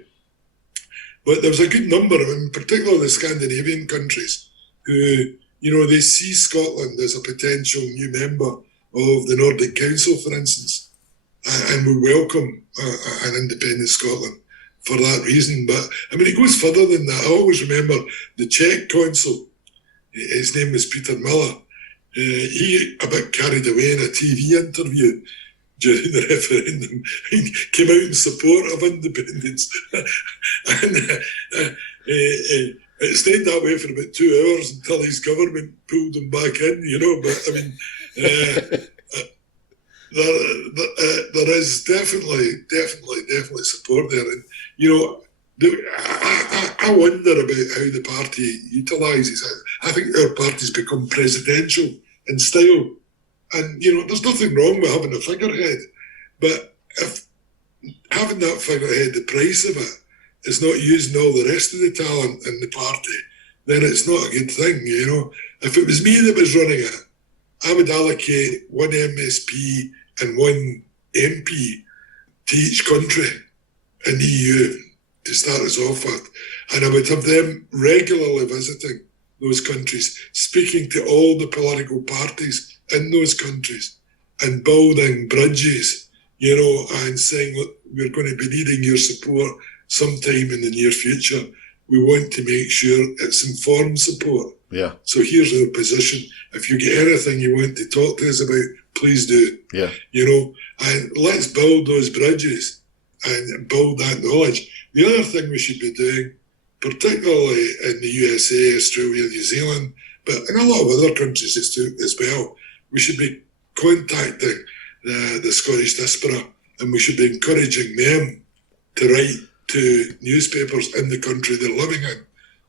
But there was a good number, in particular the Scandinavian countries, who, they see Scotland as a potential new member of the Nordic Council, for instance, and we welcome an independent Scotland for that reason. But, it goes further than that. I always remember the Czech consul, his name was Peter Miller. He, a bit carried away in a TV interview during the referendum, he came out in support of independence. And it stayed that way for about 2 hours until his government pulled him back in, But, there is definitely support there. And, I wonder about how the party utilises it. I think our party's become presidential in style. And, there's nothing wrong with having a figurehead. But if having that figurehead, the price of it, is not using all the rest of the talent in the party, then it's not a good thing, If it was me that was running it, I would allocate one MSP and one MP to each country in the EU to start us off with. And I would have them regularly visiting those countries, speaking to all the political parties in those countries and building bridges, and saying, look, we're going to be needing your support sometime in the near future. We want to make sure it's informed support. Yeah. So here's our position. If you get anything you want to talk to us about, please do. Yeah. And let's build those bridges and build that knowledge. The other thing we should be doing, particularly in the USA, Australia, New Zealand, but in a lot of other countries as well, we should be contacting the Scottish diaspora, and we should be encouraging them to write to newspapers in the country they're living in,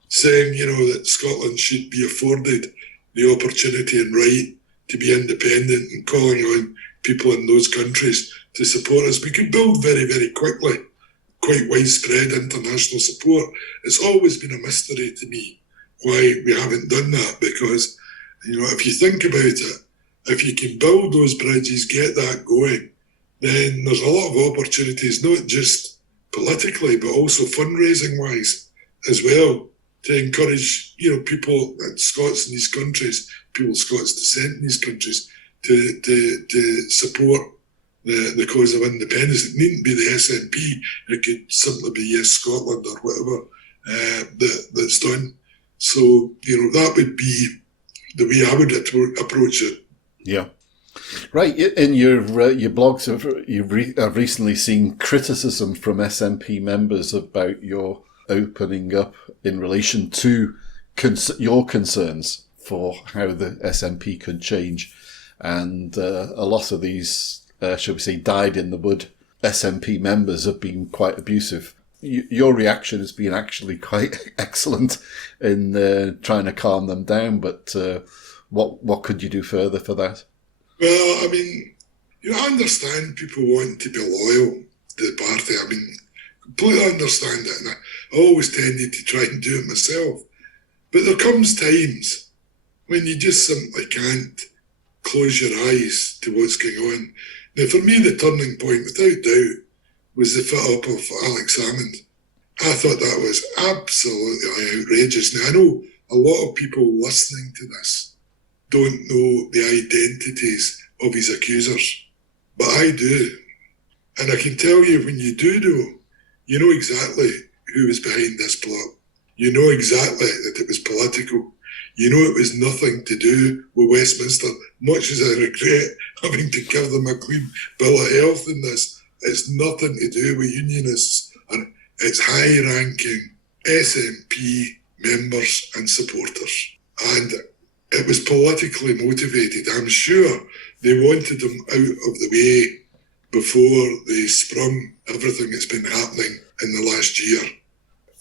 saying, that Scotland should be afforded the opportunity and right to be independent, and calling on people in those countries to support us. We could build very, very quickly quite widespread international support. It's always been a mystery to me why we haven't done that, because, if you think about it, if you can build those bridges, get that going, then there's a lot of opportunities, not just politically, but also fundraising-wise as well, to encourage, people, Scots in these countries, people of Scots descent in these countries, to support the cause of independence. It needn't be the SNP, it could simply be Yes Scotland or whatever that's done. So, that would be the way I would approach it. Yeah. Right. In your blogs, I've recently seen criticism from SNP members about your opening up in relation to your concerns for how the SNP could change. And a lot of these, shall we say, dyed-in-the-wood SNP members have been quite abusive. Your reaction has been actually quite excellent in trying to calm them down, but what could you do further for that? Well, I understand people want to be loyal to the party. Completely understand it, and I always tended to try and do it myself. But there comes times when you just simply can't close your eyes to what's going on. Now, for me, the turning point, without doubt, was the fit-up of Alex Salmond. I thought that was absolutely outrageous. Now, I know a lot of people listening to this don't know the identities of his accusers, but I do. And I can tell you, when you do know, you know exactly who was behind this plot. You know exactly that it was political. You know it was nothing to do with Westminster, much as I regret having to give them a clean bill of health in this. It's nothing to do with Unionists, and it's high-ranking SNP members and supporters. And it was politically motivated. I'm sure they wanted them out of the way before they sprung everything that's been happening in the last year.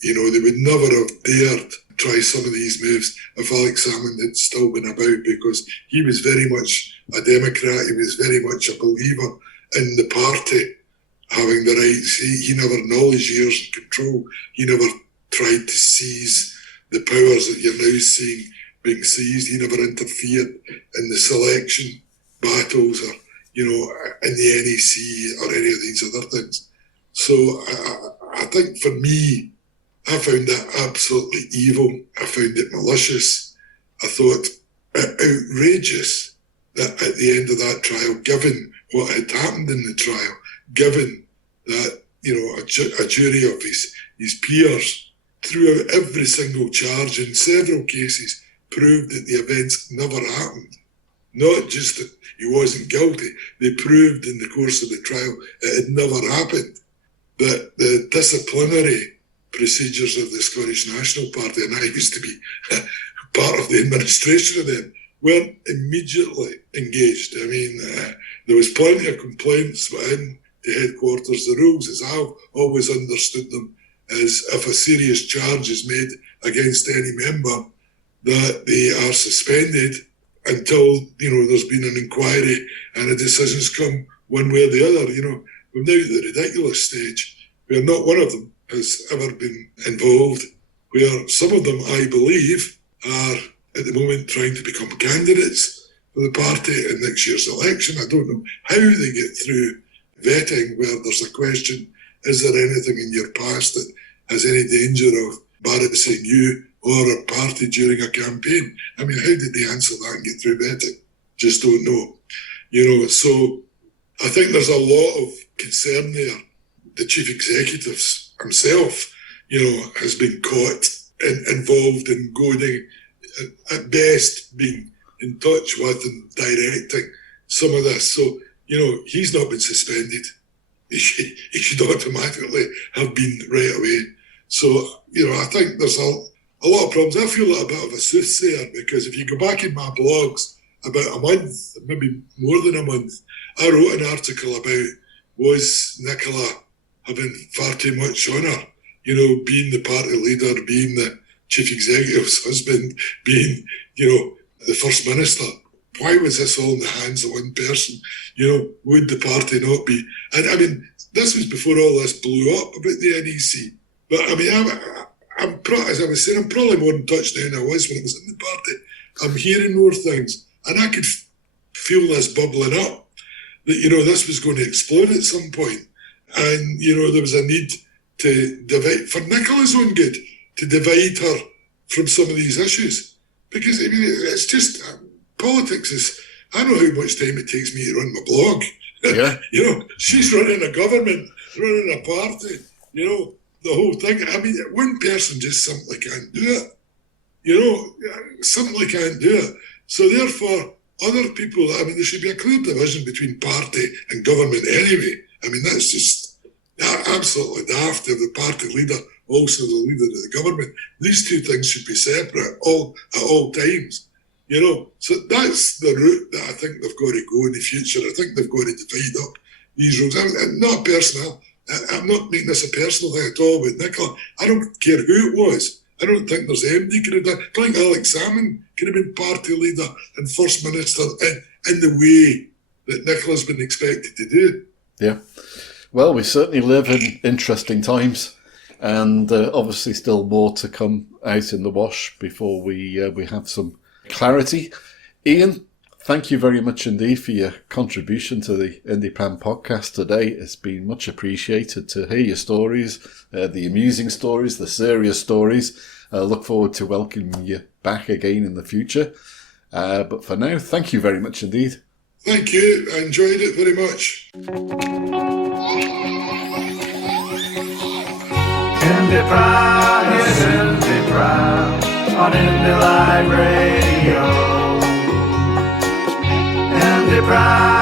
They would never have dared try some of these moves if Alex Salmond had still been about, because he was very much a Democrat. He was very much a believer in the party having the rights. He never, in all his years in control, he never tried to seize the powers that you're now seeing being seized. He never interfered in the selection battles or, in the NEC or any of these other things. So I think for me, I found that absolutely evil. I found it malicious. I thought it outrageous that at the end of that trial, given what had happened in the trial, given that, a jury of his peers throughout every single charge in several cases proved that the events never happened. Not just that he wasn't guilty, they proved in the course of the trial it had never happened. That the disciplinary procedures of the Scottish National Party, and I used to be part of the administration of them, weren't immediately engaged. I mean, there was plenty of complaints within the headquarters. The rules, as I've always understood them, is if a serious charge is made against any member, that they are suspended until, there's been an inquiry and a decision's come one way or the other. We're now at the ridiculous stage where not one of them has ever been involved, where some of them, I believe, are at the moment trying to become candidates for the party in next year's election. I don't know how they get through vetting where there's a question, is there anything in your past that has any danger of embarrassing you or a party during a campaign? I mean, how did they answer that and get through vetting? Just don't know. So I think there's a lot of concern there. The chief executive himself, has been caught involved in goading, at best being in touch with and directing some of this. So, he's not been suspended. He should automatically have been right away. So, I think there's a lot of problems. I feel like a bit of a soothsayer, because if you go back in my blogs about a month, maybe more than a month, I wrote an article about, was Nicola having far too much honour? Being the party leader, being the chief executive's husband, being, the first minister. Why was this all in the hands of one person? Would the party not be? And I mean, this was before all this blew up about the NEC. But I mean, as I was saying, I'm probably more in touch now than I was when I was in the party. I'm hearing more things, and I could feel this bubbling up, that, this was going to explode at some point. And, there was a need to divide, for Nicola's own good, to divide her from some of these issues. Because, I mean, it's just, politics is, I know how much time it takes me to run my blog. Yeah. She's running a government, running a party, the whole thing. I mean, one person just simply can't do it. Simply can't do it. So therefore, other people, I mean, there should be a clear division between party and government anyway. I mean, that's just absolutely daft to have the party leader also the leader of the government. These two things should be separate at all times. So that's the route that I think they've got to go in the future. I think they've got to divide up these rules. I'm not personal. I'm not making this a personal thing at all with Nicola. I don't care who it was. I don't think there's MD could have done. I think Alex Salmon could have been party leader and first minister in the way that Nicola's been expected to do. Yeah. Well, we certainly live in interesting times, and obviously still more to come out in the wash before we have some clarity. Iain, thank you very much indeed for your contribution to the IndyPram podcast today. It's been much appreciated to hear your stories, the amusing stories, the serious stories. I look forward to welcoming you back again in the future. But for now, thank you very much indeed. Thank you. I enjoyed it very much. IndyPram, yes, IndyPram, on Indy Live Radio. IndyPram.